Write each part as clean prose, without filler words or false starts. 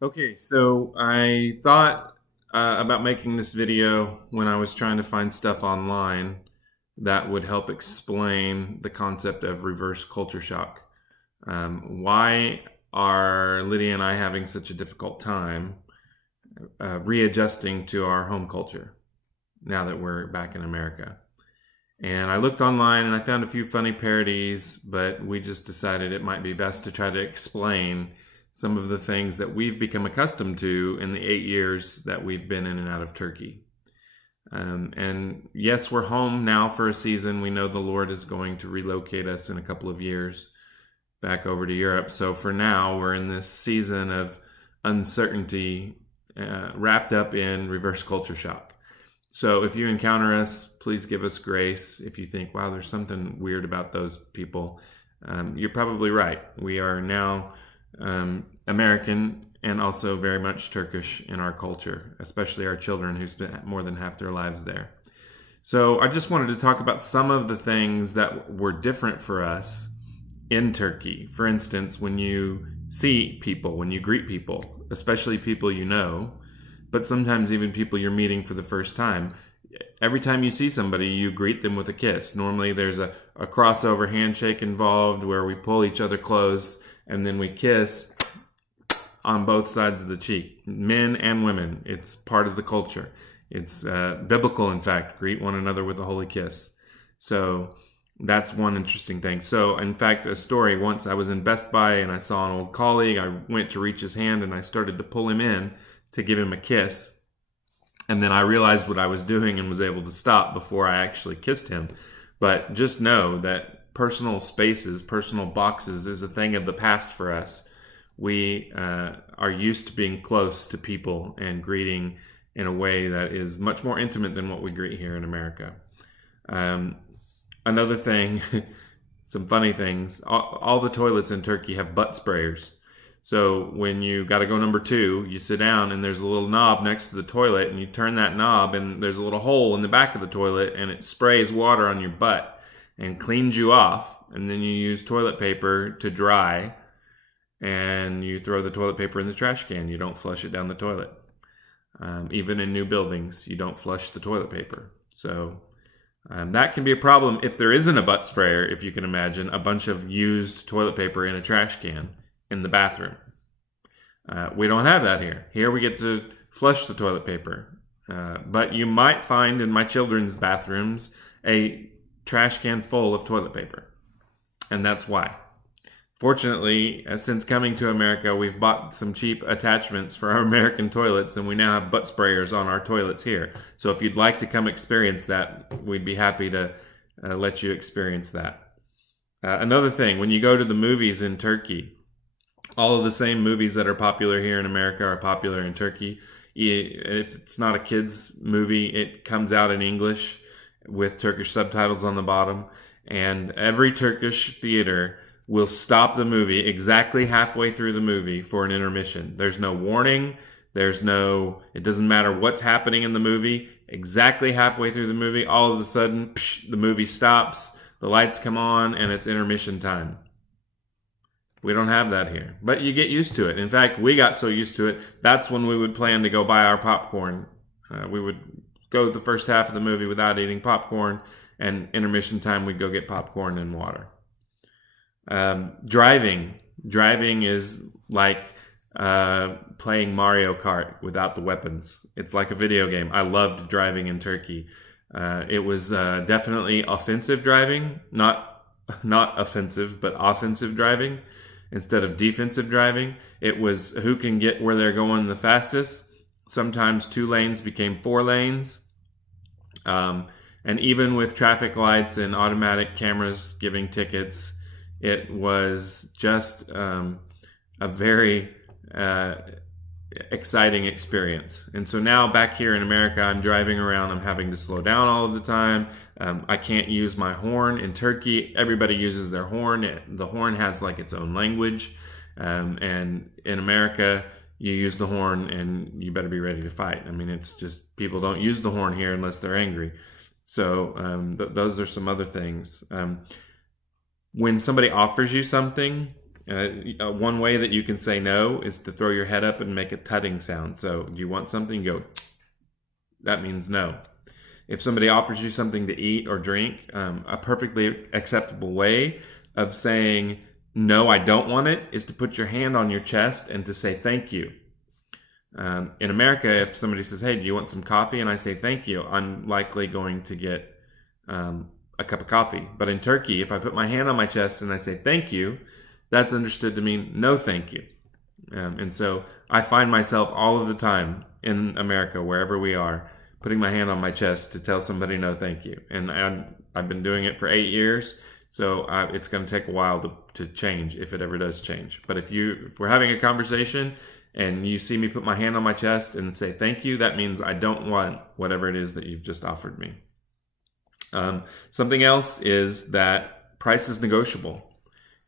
Okay, so I thought about making this video when I was trying to find stuff online that would help explain the concept of reverse culture shock. Why are Lydia and I having such a difficult time readjusting to our home culture now that we're back in America? And I looked online and I found a few funny parodies, but we just decided it might be best to try to explain some of the things that we've become accustomed to in the 8 years that we've been in and out of Turkey. And yes, we're home now for a season. We know the Lord is going to relocate us in a couple of years back over to Europe. So for now, we're in this season of uncertainty wrapped up in reverse culture shock. So if you encounter us, please give us grace. If you think, wow, there's something weird about those people, you're probably right. We are now American and also very much Turkish in our culture, especially our children who spent more than half their lives there. So I just wanted to talk about some of the things that were different for us in Turkey. For instance, when you see people, when you greet people, especially people you know, but sometimes even people you're meeting for the first time, every time you see somebody, you greet them with a kiss. Normally there's a crossover handshake involved where we pull each other close and then we kiss on both sides of the cheek, men and women. It's part of the culture. It's biblical, in fact. Greet one another with a holy kiss. So that's one interesting thing. So, in fact, a story, once I was in Best Buy and I saw an old colleague. I went to reach his hand and I started to pull him in to give him a kiss. And then I realized what I was doing and was able to stop before I actually kissed him. But just know that personal spaces, personal boxes is a thing of the past for us. We are used to being close to people and greeting in a way that is much more intimate than what we greet here in America. Another thing, some funny things, all the toilets in Turkey have butt sprayers. So when you got to go number two, you sit down and there's a little knob next to the toilet and you turn that knob and there's a little hole in the back of the toilet and it sprays water on your butt and cleans you off. And then you use toilet paper to dry and you throw the toilet paper in the trash can. You don't flush it down the toilet. Even in new buildings, you don't flush the toilet paper. So that can be a problem if there isn't a butt sprayer, if you can imagine, a bunch of used toilet paper in a trash can in the bathroom. We don't have that here. Here we get to flush the toilet paper. But you might find in my children's bathrooms a trash can full of toilet paper. And that's why. Fortunately, since coming to America, we've bought some cheap attachments for our American toilets, and we now have butt sprayers on our toilets here. So if you'd like to come experience that, we'd be happy to let you experience that. Another thing, when you go to the movies in Turkey, all of the same movies that are popular here in America are popular in Turkey. If it's not a kid's movie, it comes out in English with Turkish subtitles on the bottom. And every Turkish theater will stop the movie exactly halfway through the movie for an intermission. There's no warning. It doesn't matter what's happening in the movie. Exactly halfway through the movie, all of a sudden, the movie stops, the lights come on, and it's intermission time. We don't have that here, but you get used to it. In fact, we got so used to it, that's when we would plan to go buy our popcorn. We would go the first half of the movie without eating popcorn, and intermission time, we'd go get popcorn and water. Driving is like playing Mario Kart without the weapons. It's like a video game. I loved driving in Turkey. It was definitely offensive driving, not offensive, but offensive driving instead of defensive driving. It was who can get where they're going the fastest. Sometimes 2 lanes became 4 lanes. And even with traffic lights and automatic cameras giving tickets, it was just a very exciting experience. And so now back here in America, I'm driving around, I'm having to slow down all of the time. I can't use my horn. In Turkey, everybody uses their horn. The horn has like its own language. And in America, you use the horn and you better be ready to fight. I mean, it's just people don't use the horn here unless they're angry. So those are some other things. When somebody offers you something, One way that you can say no is to throw your head up and make a tutting sound. So, do you want something? Go. That means no. If somebody offers you something to eat or drink, a perfectly acceptable way of saying no, I don't want it, is to put your hand on your chest and to say thank you. In America, if somebody says, hey, do you want some coffee? And I say thank you, I'm likely going to get a cup of coffee. But in Turkey, if I put my hand on my chest and I say thank you, that's understood to mean no thank you. And so I find myself all of the time in America, wherever we are, putting my hand on my chest to tell somebody no thank you. And I've been doing it for 8 years, so it's going to take a while to change, if it ever does change. But if we're having a conversation and you see me put my hand on my chest and say thank you, that means I don't want whatever it is that you've just offered me. Something else is that price is negotiable.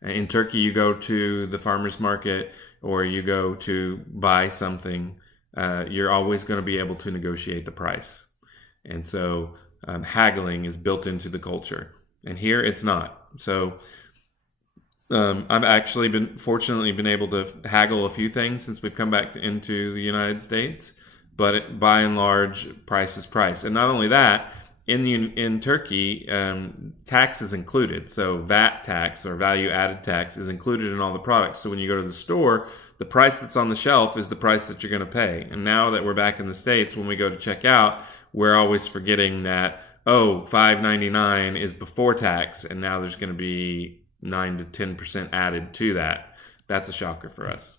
In Turkey, you go to the farmer's market or you go to buy something, you're always going to be able to negotiate the price. And so haggling is built into the culture. And here it's not. So I've actually fortunately been able to haggle a few things since we've come back into the United States. But by and large, price is price. And not only that, in Turkey, tax is included. So VAT tax or value added tax is included in all the products. So when you go to the store, the price that's on the shelf is the price that you're going to pay. And now that we're back in the States, when we go to check out, we're always forgetting that, $5.99 is before tax, and now there's going to be 9 to 10% added to that. That's a shocker for us.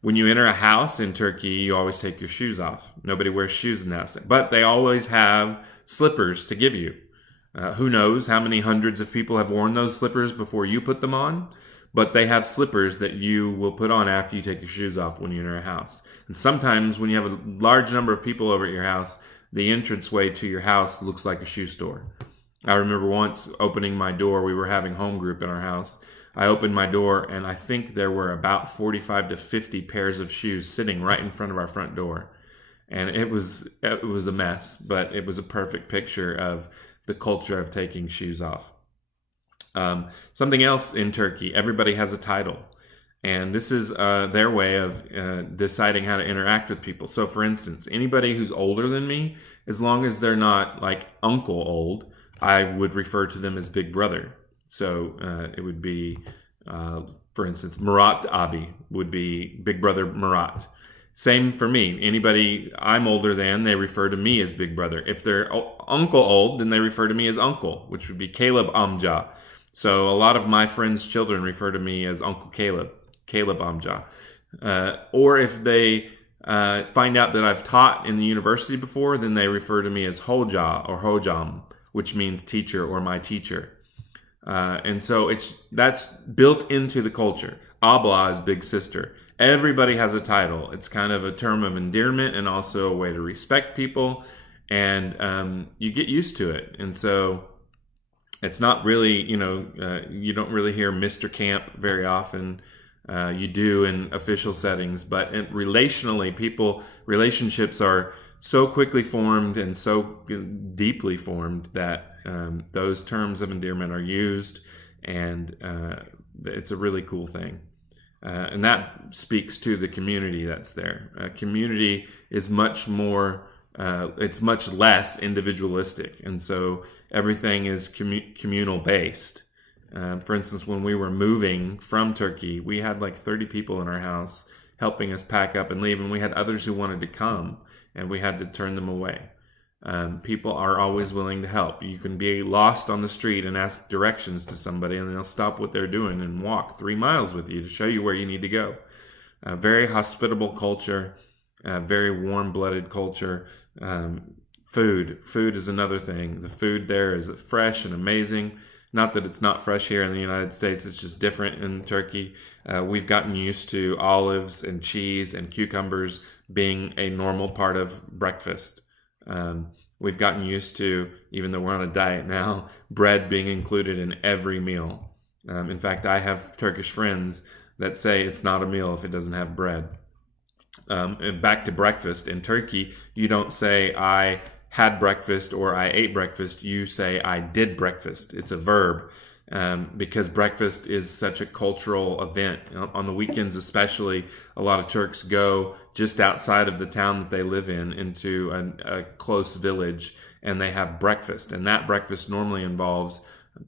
When you enter a house in Turkey, you always take your shoes off. Nobody wears shoes in the house. But they always have slippers to give you. Who knows how many hundreds of people have worn those slippers before you put them on? But they have slippers that you will put on after you take your shoes off when you enter a house. And sometimes when you have a large number of people over at your house, the entranceway to your house looks like a shoe store. I remember once opening my door. We were having home group in our house. I opened my door, and I think there were about 45 to 50 pairs of shoes sitting right in front of our front door. And it was a mess, but it was a perfect picture of the culture of taking shoes off. Something else in Turkey, everybody has a title. And this is their way of deciding how to interact with people. So, for instance, anybody who's older than me, as long as they're not like uncle old, I would refer to them as big brother. So it would be, for instance, Murat Abi would be Big Brother Murat. Same for me. Anybody I'm older than, they refer to me as Big Brother. If they're uncle old, then they refer to me as uncle, which would be Caleb Amca. So a lot of my friends' children refer to me as Uncle Caleb Amca. Or if they find out that I've taught in the university before, then they refer to me as Hoca or Hocam, which means teacher or my teacher. And so that's built into the culture. Abla is big sister. Everybody has a title. It's kind of a term of endearment and also a way to respect people. And you get used to it. And so it's not really, you don't really hear Mr. Camp very often. You do in official settings. But relationally, relationships are so quickly formed and so deeply formed that those terms of endearment are used, and it's a really cool thing. And that speaks to the community that's there. Community is much more, it's much less individualistic, and so everything is communal based. For instance, when we were moving from Turkey, we had like 30 people in our house helping us pack up and leave, and we had others who wanted to come, and we had to turn them away. People are always willing to help. You can be lost on the street and ask directions to somebody, and they'll stop what they're doing and walk 3 miles with you to show you where you need to go. A very hospitable culture, very warm-blooded culture. Food is another thing. The food there is fresh and amazing. Not that it's not fresh here in the United States, it's just different in Turkey. We've gotten used to olives and cheese and cucumbers being a normal part of breakfast. We've gotten used to, even though we're on a diet now, bread being included in every meal. In fact, I have Turkish friends that say it's not a meal if it doesn't have bread. And back to breakfast. In Turkey, you don't say I had breakfast or I ate breakfast. You say I did breakfast. It's a verb. because breakfast is such a cultural event. On the weekends especially, a lot of Turks go just outside of the town that they live in into a close village, and they have breakfast. And that breakfast normally involves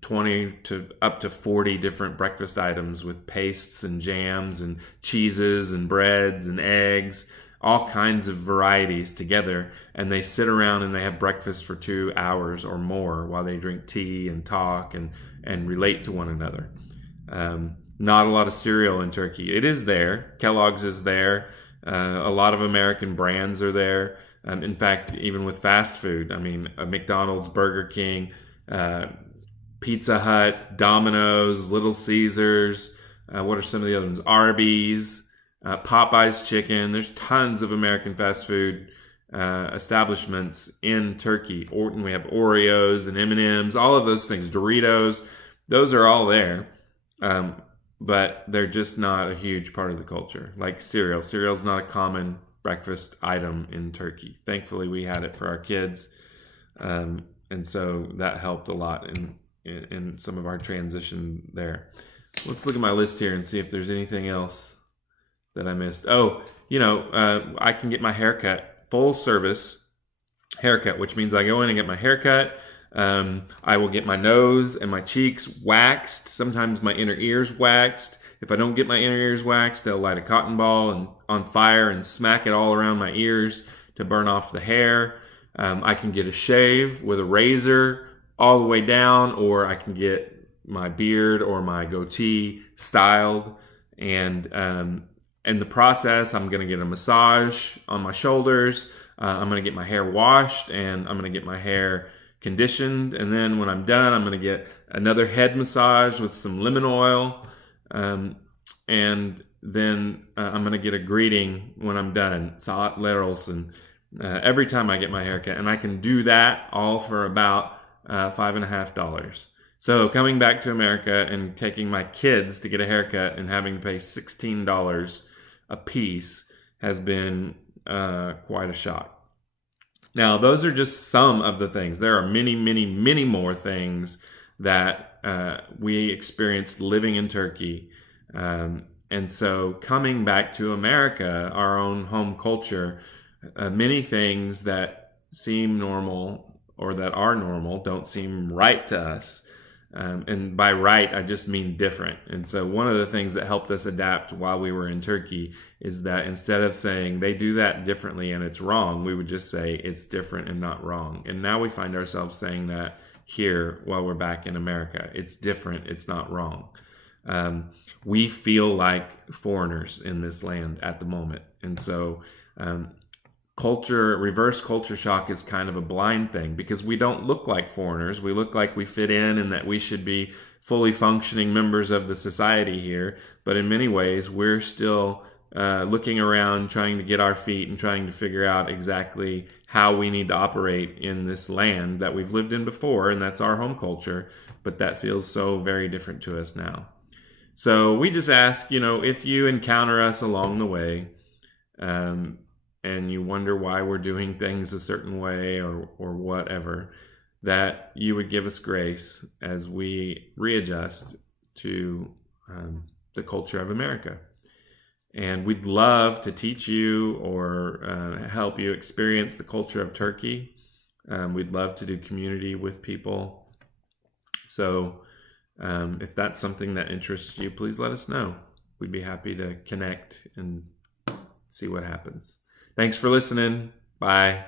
20 to up to 40 different breakfast items with pastes and jams and cheeses and breads and eggs, all kinds of varieties together. And they sit around and they have breakfast for 2 hours or more while they drink tea and talk and relate to one another. Not a lot of cereal in Turkey. It is there. Kellogg's is there. A lot of American brands are there. In fact, even with fast food, I mean, McDonald's, Burger King, Pizza Hut, Domino's, Little Caesars. What are some of the other ones? Arby's, Popeye's Chicken. There's tons of American fast food establishments in Turkey. We have Oreos and M&Ms, all of those things. Doritos, those are all there. But they're just not a huge part of the culture. Like cereal. Cereal's not a common breakfast item in Turkey. Thankfully, we had it for our kids. And so that helped a lot in some of our transition there. Let's look at my list here and see if there's anything else that I missed. Oh, I can get my haircut, full service haircut, which means I go in and get my haircut. I will get my nose and my cheeks waxed, sometimes my inner ears waxed. If I don't get my inner ears waxed, they'll light a cotton ball on fire and smack it all around my ears to burn off the hair. I can get a shave with a razor all the way down, or I can get my beard or my goatee styled. And in the process, I'm going to get a massage on my shoulders. I'm going to get my hair washed, and I'm going to get my hair conditioned. And then when I'm done, I'm going to get another head massage with some lemon oil. And then I'm going to get a greeting when I'm done. Salat Lerolsun. Every time I get my haircut. And I can do that all for about $5.50. So coming back to America and taking my kids to get a haircut and having to pay $16 a piece has been quite a shock. Now, those are just some of the things. There are many, many, many more things that we experienced living in Turkey. And so coming back to America, our own home culture, many things that seem normal or that are normal don't seem right to us. And by right, I just mean different. And so one of the things that helped us adapt while we were in Turkey is that instead of saying they do that differently and it's wrong, we would just say it's different and not wrong. And now we find ourselves saying that here while we're back in America. It's different, it's not wrong. We feel like foreigners in this land at the moment. And so reverse culture shock is kind of a blind thing because we don't look like foreigners. We look like we fit in and that we should be fully functioning members of the society here. But in many ways, we're still looking around, trying to get our feet and trying to figure out exactly how we need to operate in this land that we've lived in before. And that's our home culture. But that feels so very different to us now. So we just ask, if you encounter us along the way, and you wonder why we're doing things a certain way or whatever, that you would give us grace as we readjust to the culture of America. And we'd love to teach you or help you experience the culture of Turkey. We'd love to do community with people. So if that's something that interests you, please let us know. We'd be happy to connect and see what happens. Thanks for listening. Bye.